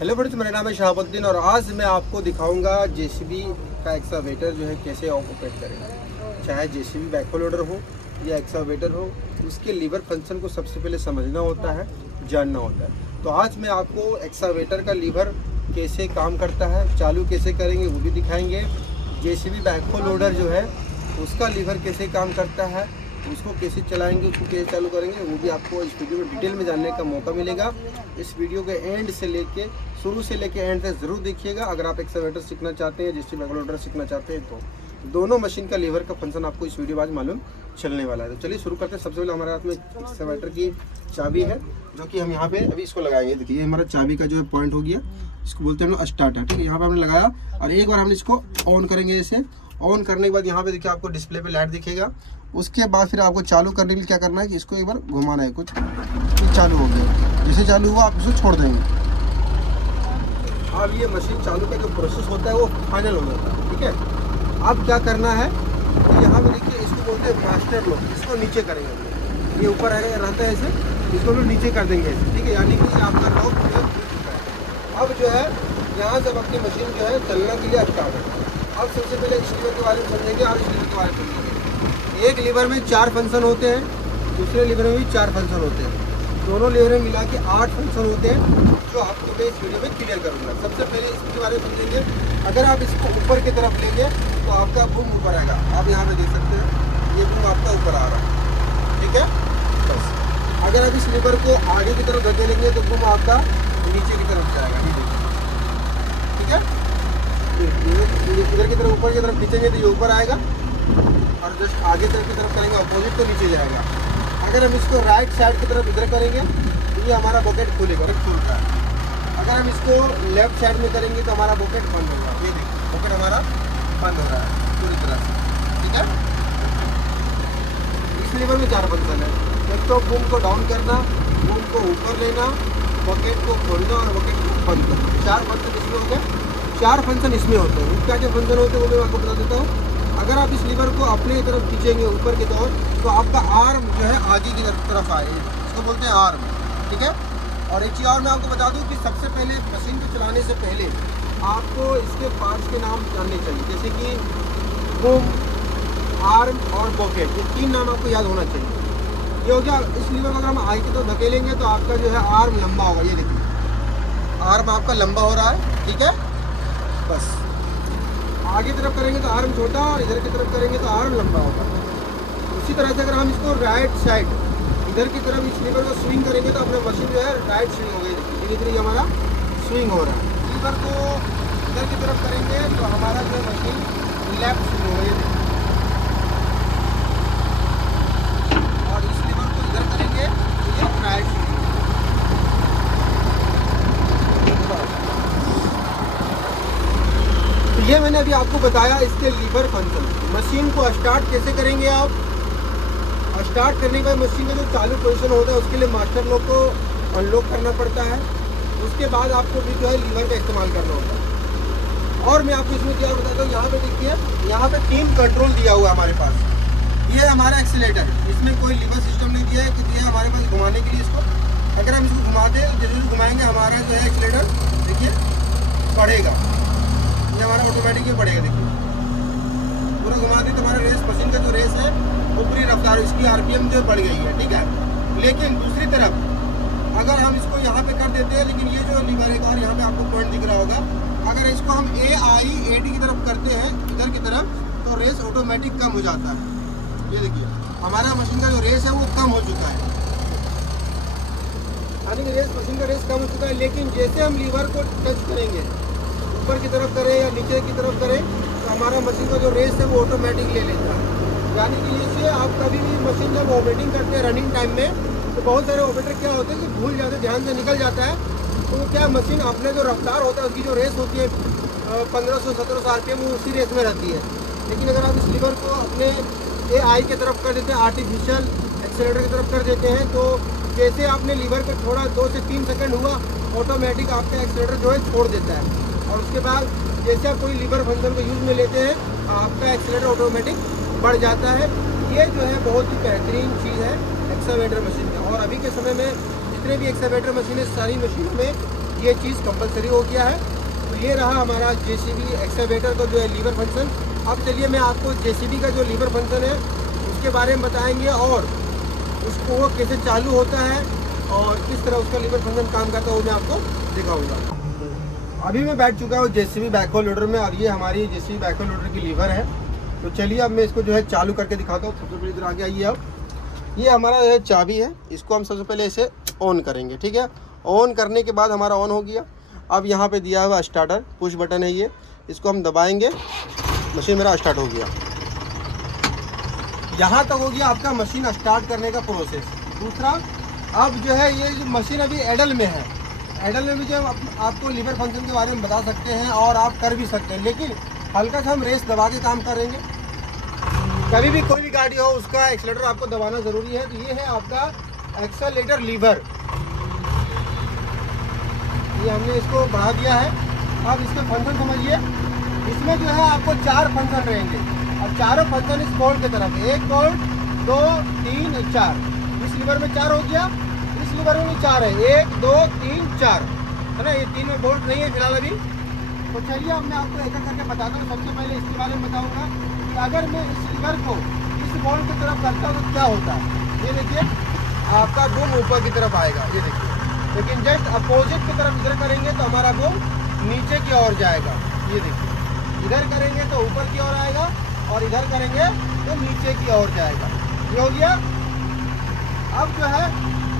Hello friends, मेरा नाम है शहाबुद्दीन और आज मैं आपको दिखाऊंगा जेसीबी का एक्सकावेटर जो है कैसे ऑपरेट करेगा। चाहे जेसीबी बैकहो लोडर हो या एक्सकावेटर हो, उसके लीवर फंक्शन को सबसे पहले समझना होता है, जानना होता है। तो आज मैं आपको एक्सकावेटर का लीवर कैसे काम करता है, चालू कैसे करेंगे वो भी दिखाएंगे। जेसीबी बैकहो लोडर जो है उसका लीवर कैसे काम करता है, उसको कैसे चलाएंगे, उसको कैसे चालू करेंगे, वो भी आपको इस वीडियो में डिटेल में जानने का मौका मिलेगा। इस वीडियो के एंड से लेके शुरू से लेके एंड तक ज़रूर देखिएगा। अगर आप एक्सकावेटर सीखना चाहते हैं, जेसीबी बैकहो लोडर सीखना चाहते हैं, तो दोनों मशीन का लीवर का फंक्शन आपको इस वीडियो में आज मालूम चलने वाला है। तो चलिए शुरू करते हैं। सबसे पहले हमारे हाथ में एक्सकावेटर की चाबी है, जो कि हम यहाँ पे अभी इसको लगाएंगे। देखिए ये हमारा चाबी का जो है पॉइंट हो गया, इसको बोलते हैं हम लोग स्टार्टर। ठीक है, यहाँ पे हमने लगाया और एक बार हम इसको ऑन करेंगे। इसे ऑन करने के बाद यहाँ पे देखिए आपको डिस्प्ले पे लाइट दिखेगा। उसके बाद फिर आपको चालू करने के लिए क्या करना है कि इसको एक बार घुमाना है, कुछ चालू हो गया। जैसे चालू हुआ आप इसको छोड़ देंगे। अब ये मशीन चालू का जो प्रोसेस होता है वो फाइनल हो जाता है। ठीक है, अब क्या करना है कि यहाँ पे देखिए इसको बोलते हैं मास्टर लॉक। इसको नीचे करेंगे, ये ऊपर रहता है ऐसे, इसको हम नीचे कर देंगे ऐसे। ठीक है, यानी कि आपका लॉक जो है खुल चुका है। अब जो है यहाँ से अपनी मशीन जो है चलने के लिए स्टार्ट है। अब सबसे पहले इस लीवर के बारे में समझेंगे और इस लीवर के बारे में समझेंगे। एक लीवर में 4 फंक्शन होते हैं, दूसरे लीवर में भी 4 फंक्शन होते हैं। दोनों लीवर में मिला के 8 फंक्शन होते हैं, जो आपको मैं इस वीडियो में क्लियर करूँगा। सबसे पहले इसके बारे में समझेंगे। अगर आप इसको ऊपर की तरफ लेंगे तो आपका बूम ऊपर आएगा। आप यहाँ पे देख सकते हैं ये बूम आपका ऊपर आ रहा है। ठीक है, बस। अगर आप इस लीवर को आगे की तरफ धकेलेंगे तो बूम आपका नीचे की तरफ जाएगा। ये देखिए, ठीक है, इधर की तरफ ऊपर की तरफ खींचेंगे तो ये ऊपर आएगा, और जस्ट आगे तरफ की तरफ करेंगे अपोजिट तो नीचे जाएगा। अगर हम इसको राइट साइड की तरफ इधर करेंगे तो ये हमारा बकेट खुलेगा, खुलता है। अगर हम इसको लेफ्ट साइड में करेंगे तो हमारा बकेट बंद होगा। ये देखिए बकेट हमारा बंद हो रहा है पूरी तरह से। ठीक है, इस लीवर में 4 फंक्शन है। एक तो बूम को डाउन करना, बूम को ऊपर लेना, बकेट को खोलना और बकेट को बंद करना। 4 फंक्शन इसमें हो गए। 4 फंक्शन इसमें होते हैं। क्या क्या फंक्शन होते हैं वो मैं आपको बता देता हूँ। अगर आप इस लीवर को अपने तरफ खींचेंगे ऊपर की तरफ तो आपका आर्म जो है आगे की तरफ आए, इसको बोलते हैं आर्म। ठीक है, और एक चीज़ और मैं आपको बता दूं कि सबसे पहले मशीन को चलाने से पहले आपको इसके पार्ट्स के नाम जानने चाहिए, जैसे कि बूम, आर्म और बकेट। ये 3 नाम आपको याद होना चाहिए। ये हो गया। इस लीवर को अगर हम आगे की तरफ धकेलेंगे तो आपका जो है आर्म लंबा होगा। ये देखिए आर्म आपका लंबा हो रहा है। ठीक है, बस। आगे तरफ करेंगे तो आर्म छोटा और इधर की तरफ करेंगे तो आर्म लंबा होगा। उसी तरह से अगर हम इसको राइट साइड इधर की तरफ इस लीवर को स्विंग करेंगे तो अपना मशीन जो है राइट स्विंग हो गई। धीरे धीरे हमारा स्विंग हो रहा है। लीवर को इधर की तरफ करेंगे तो हमारा जो मशीन लेफ्ट स्विंग हो गई, और इस लीवर को इधर करेंगे तो ये राइट स्विंग। तो ये मैंने अभी आपको बताया इसके लीवर फंक्शन। मशीन को स्टार्ट कैसे करेंगे आप? स्टार्ट करने के बाद मशीन का जो चालू पोजीशन होता है उसके लिए मास्टर लॉक को अनलॉक करना पड़ता है। उसके बाद आपको भी जो है लीवर का इस्तेमाल करना होता है। और मैं आपको इसमें क्या बताता हूँ, यहाँ पे देखिए, यहाँ पे 3 कंट्रोल दिया हुआ है हमारे पास। ये है हमारा एक्सीलेटर, इसमें कोई लीवर सिस्टम नहीं दिया है कि दिया हमारे पास घुमाने के लिए। इसको अगर हम इसको घुमाते हैं, जैसे घुमाएंगे हमारा जो है एक्सीलेटर देखिए बढ़ेगा। ये हमारा ऑटोमेटिक ही बढ़ेगा। देखिए पूरा घुमा दी तो हमारा रेस, मशीन का जो रेस है ऊपरी रफ्तार, इसकी आरपीएम जो बढ़ गई है। ठीक है, लेकिन दूसरी तरफ अगर हम इसको यहाँ पे कर देते हैं, लेकिन ये जो लीवर है और यहाँ पे आपको पॉइंट दिख रहा होगा, अगर इसको हम AD की तरफ करते हैं इधर की तरफ तो रेस ऑटोमेटिक कम हो जाता है। ये देखिए हमारा मशीन का जो रेस है वो कम हो चुका है, यानी कि रेस, मशीन का रेस कम हो चुका है। लेकिन जैसे हम लीवर को टच करेंगे, ऊपर की तरफ करें या नीचे की तरफ करें, तो हमारा मशीन का जो रेस है वो ऑटोमेटिक ले लेता है। यानी कि इससे आप कभी भी मशीन जब ऑपरेटिंग करते हैं रनिंग टाइम में, तो बहुत सारे ऑपरेटर क्या होते हैं कि भूल जाते हैं, ध्यान से निकल जाता है। तो क्या मशीन अपने जो रफ्तार होता है उसकी जो रेस होती है 1500-1700 RPM, वो उसी रेस में रहती है। लेकिन अगर आप इस लीवर को अपने AI की तरफ कर देते हैं, आर्टिफिशियल एक्सीलरेटर की तरफ कर देते हैं, तो जैसे आपने लीवर को छोड़ा 2 से 3 सेकंड हुआ, ऑटोमेटिक आपका एक्सीलरेटर जो है छोड़ देता है। और उसके बाद जैसे आप कोई लीवर फंक्शन को यूज़ में लेते हैं, आपका एक्सीलरेटर ऑटोमेटिक बढ़ जाता है। ये जो है बहुत ही बेहतरीन चीज़ है एक्सकावेटर मशीन का। और अभी के समय में जितने भी एक्सकावेटर मशीनें, सारी मशीनों में ये चीज़ कंपलसरी हो गया है। तो ये रहा हमारा जेसीबी एक्सकैवेटर का जो है लीवर फंक्शन। अब चलिए मैं आपको जेसीबी का जो लीवर फंक्शन है उसके बारे में बताएंगे और उसको वो कैसे चालू होता है और किस तरह उसका लीवर फंक्शन काम करता है वो मैं आपको दिखाऊंगा। अभी मैं बैठ चुका हूँ जेसीबी बैकहो लोडर में और ये हमारी जेसीबी बैकहो लोडर की लीवर है। तो चलिए अब मैं इसको जो है चालू करके दिखाता हूँ। सबसे पहले इधर आगे आइए। अब ये हमारा जो है चाबी है, इसको हम सबसे पहले इसे ऑन करेंगे। ठीक है, ऑन करने के बाद हमारा ऑन हो गया। अब यहाँ पे दिया हुआ स्टार्टर पुश बटन है, ये इसको हम दबाएंगे, मशीन मेरा स्टार्ट हो गया। यहाँ तक हो गया आपका मशीन स्टार्ट करने का प्रोसेस। दूसरा, अब जो है ये जो मशीन अभी एडल में है, एडल में भी जो आपको लीवर फंक्शन के बारे में बता सकते हैं और आप कर भी सकते हैं, लेकिन हल्का सा हम रेस दबा के काम करेंगे। कभी भी कोई भी गाड़ी हो उसका एक्सीलरेटर आपको दबाना ज़रूरी है। तो ये है आपका एक्सेलेरेटर लीवर, ये हमने इसको बढ़ा दिया है। अब इसके फंक्शन समझिए। इसमें जो है आपको 4 फंक्शन रहेंगे और चारों फंक्शन इस बोल्ट की तरफ, 1 बोल्ट 2 3 4। इस लीवर में 4 हो गया, इस लीवर में भी 4 है, 1 2 3 4 है ना। ये 3 में बोल्ट नहीं है फिलहाल अभी। तो चलिए अब मैं आपको एक एक करके बताता हूँ। सबसे पहले इसके बारे में बताऊँगा कि अगर मैं इस लीवर को इस बोल्ट की तरफ करता हूँ तो क्या होता है। ये देखिए आपका बूम ऊपर की तरफ आएगा, ये देखिए। लेकिन जस्ट अपोजिट की तरफ इधर करेंगे तो हमारा बूम नीचे की ओर जाएगा, ये देखिए। इधर करेंगे तो ऊपर की ओर आएगा और इधर करेंगे तो नीचे की ओर जाएगा। ये हो गया। अब जो है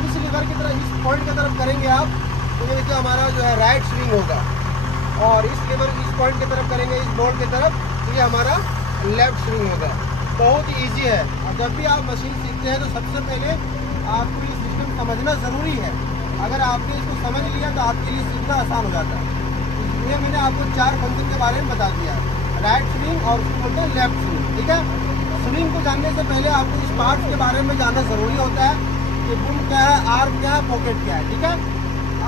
इस लीवर की तरफ, इस पॉइंट की तरफ करेंगे आप तो ये देखिए हमारा जो है राइट स्विंग होगा, और इस लीवर इस पॉइंट की तरफ करेंगे, इस बोल्ट की तरफ, तो ये हमारा लेफ्ट स्विंग होगा। बहुत ही ईजी है। और जब भी आप मशीन सीखते हैं तो सबसे पहले आपको ये सिस्टम समझना ज़रूरी है। अगर आपने इसको समझ लिया तो आपके लिए सीखना आसान हो जाता है। ये मैंने आपको 4 फंक्शन के बारे में बता दिया है, राइट स्विंग और उसको बोलते हैं लेफ्ट स्विंग। ठीक है, स्विंग को जानने से पहले आपको इस पार्ट के बारे में जानना ज़रूरी होता है कि बूम क्या है, आर्म क्या है, पॉकेट क्या है। ठीक है,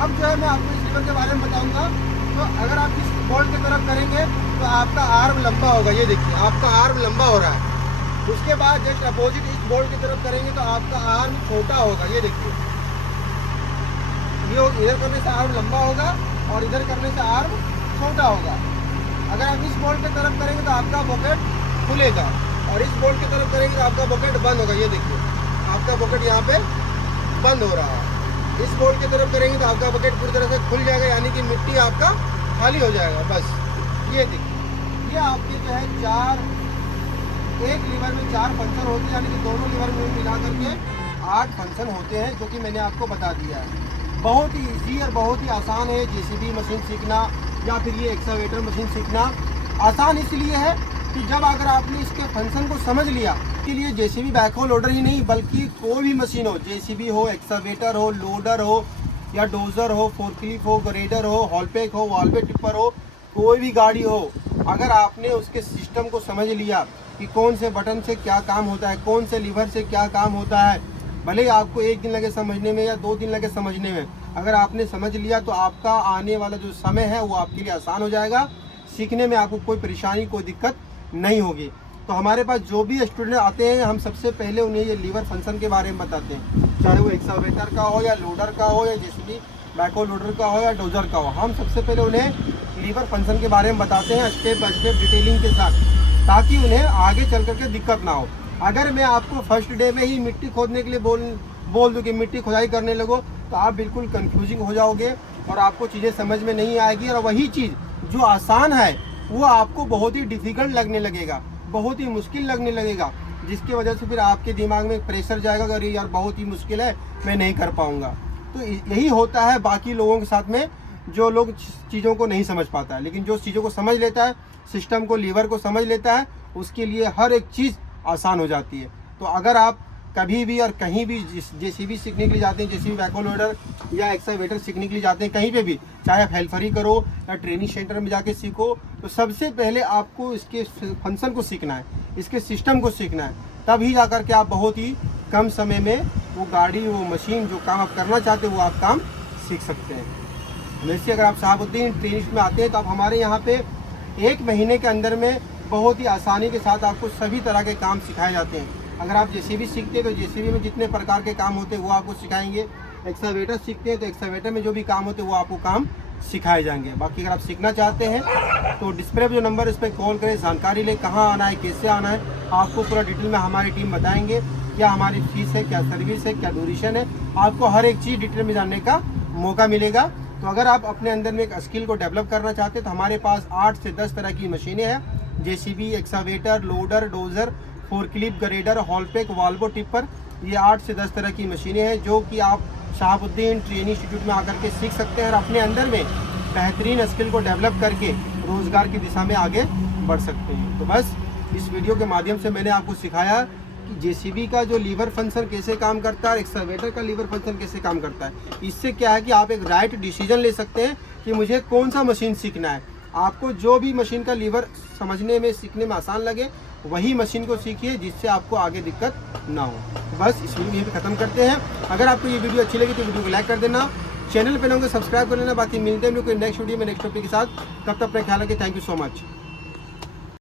अब जो है मैं आपको इस लीवर के बारे में बताऊँगा। तो अगर आप इस बोल्ट की तरफ करेंगे तो आपका आर्म लंबा होगा, ये देखिए आपका आर्म लंबा हो रहा है। उसके बाद जस्ट अपोजिट इस बोल्ट की तरफ करेंगे तो आपका आर्म छोटा होगा, ये देखिए। ये इधर करने से आर्म लंबा होगा और इधर करने से आर्म छोटा होगा। अगर आप इस बोल्ट की तरफ करेंगे तो आपका पॉकेट खुलेगा और इस बोल्ट की तरफ करेंगे तो आपका पॉकेट बंद होगा, ये देखिए आपका पॉकेट यहाँ पे बंद हो रहा है। इस बोल्ट की तरफ करेंगे तो आपका पॉकेट पूरी तरह से खुल जाएगा, यानी कि मिट्टी आपका खाली हो जाएगा। बस ये देखिए, ये आपके जो है 4, एक लीवर में 4 फंक्शन होते हैं, यानी कि दोनों लीवर में मिला करके 8 फंक्शन होते हैं, जो कि मैंने आपको बता दिया है। बहुत ही ईजी और बहुत ही आसान है जेसीबी मशीन सीखना या फिर ये एक्सकैवेटर मशीन सीखना। आसान इसलिए है कि जब अगर आपने इसके फंक्शन को समझ लिया, के लिए जेसीबी बैकहो लोडर ही नहीं बल्कि कोई भी मशीन हो, जेसीबी हो, एक्सकैवेटर हो, लोडर हो या डोजर हो, फोर्कलिफ्ट हो, ग्रेडर हो, हॉलपैक हो, वॉलवे टिप्पर हो, कोई भी गाड़ी हो, अगर आपने उसके सिस्टम को समझ लिया कि कौन से बटन से क्या काम होता है, कौन से लीवर से क्या काम होता है, भले ही आपको 1 दिन लगे समझने में या 2 दिन लगे समझने में, अगर आपने समझ लिया तो आपका आने वाला जो समय है वो आपके लिए आसान हो जाएगा। सीखने में आपको कोई परेशानी, कोई दिक्कत नहीं होगी। तो हमारे पास जो भी स्टूडेंट आते हैं हम सबसे पहले उन्हें ये लीवर फंक्शन के बारे में बताते हैं, चाहे वो एक्सकैवेटर का हो या लोडर का हो या जेसीबी बैकहो लोडर का हो या डोजर का हो। हम सबसे पहले उन्हें लीवर फंक्शन के बारे में बताते हैं स्टेप बाय स्टेप डिटेलिंग के साथ, ताकि उन्हें आगे चल करके दिक्कत ना हो। अगर मैं आपको फर्स्ट डे में ही मिट्टी खोदने के लिए बोल दूँ कि मिट्टी खुदाई करने लगो तो आप बिल्कुल कंफ्यूजिंग हो जाओगे और आपको चीज़ें समझ में नहीं आएगी, और वही चीज़ जो आसान है वो आपको बहुत ही डिफ़िकल्ट लगने लगेगा, बहुत ही मुश्किल लगने लगेगा, जिसकी वजह से फिर आपके दिमाग में प्रेशर जाएगा कि अरे यार बहुत ही मुश्किल है, मैं नहीं कर पाऊँगा। तो यही होता है बाकी लोगों के साथ में, जो लोग चीज़ों को नहीं समझ पाता है, लेकिन जो चीज़ों को समझ लेता है, सिस्टम को, लीवर को समझ लेता है, उसके लिए हर एक चीज़ आसान हो जाती है। तो अगर आप कभी भी और कहीं भी जेसीबी सीखने के लिए जाते हैं, जेसीबी बैकहो लोडर या एक्सकैवेटर सीखने के लिए जाते हैं, कहीं पे भी, चाहे आप हेल्फरी करो या ट्रेनिंग सेंटर में जाके सीखो, तो सबसे पहले आपको इसके फंक्शन को सीखना है, इसके सिस्टम को सीखना है। तभी जा कर के आप बहुत ही कम समय में वो गाड़ी, वो मशीन, जो काम आप करना चाहते हो वो आप काम सीख सकते हैं। वैसे अगर आप शहाबुद्दीन ट्रेनिंग में आते हैं तो आप हमारे यहाँ पे 1 महीने के अंदर में बहुत ही आसानी के साथ आपको सभी तरह के काम सिखाए जाते हैं। अगर आप जेसीबी सीखते हैं तो जेसीबी में जितने प्रकार के काम होते हैं वो आपको सिखाएंगे, एक्सकैवेटर सीखते हैं तो एक्सकैवेटर में जो भी काम होते हैं वो आपको काम सिखाए जाएंगे। बाकी अगर आप सीखना चाहते हैं तो डिस्प्ले पे जो नंबर इस पर कॉल करें, जानकारी लें कहाँ आना है, कैसे आना है, आपको पूरा डिटेल में हमारी टीम बताएंगे। क्या हमारी फीस है, क्या सर्विस है, क्या ड्यूरेशन है, आपको हर एक चीज़ डिटेल में जानने का मौका मिलेगा। तो अगर आप अपने अंदर में एक स्किल को डेवलप करना चाहते हैं तो हमारे पास 8 से 10 तरह की मशीनें हैं। JCB, excavator, loader, dozer, forklift, grader, haul pack, Volvo, tipper, ये 8 से 10 तरह की मशीनें हैं जो कि आप शहाबुद्दीन ट्रेनिंग इंस्टीट्यूट में आकर के सीख सकते हैं और अपने अंदर में बेहतरीन स्किल को डेवलप करके रोज़गार की दिशा में आगे बढ़ सकते हैं। तो बस इस वीडियो के माध्यम से मैंने आपको सिखाया कि जेसीबी का जो लीवर फंक्शन कैसे काम करता है और एक्सकावेटर का लीवर फंक्शन कैसे काम करता है। इससे क्या है कि आप एक राइट डिसीजन ले सकते हैं कि मुझे कौन सा मशीन सीखना है। आपको जो भी मशीन का लीवर समझने में, सीखने में आसान लगे, वही मशीन को सीखिए जिससे आपको आगे दिक्कत ना हो। बस इस वीडियो यहीं पे ख़त्म करते हैं। अगर आपको ये वीडियो अच्छी लगी तो वीडियो को लाइक कर देना, चैनल पे नए होंगे सब्सक्राइब कर लेना। बाकी मिलते हैं कोई नेक्स्ट वीडियो में नेक्स्ट टॉपिक के साथ। तब तक अपना ख्याल रखिए। Thank you so much.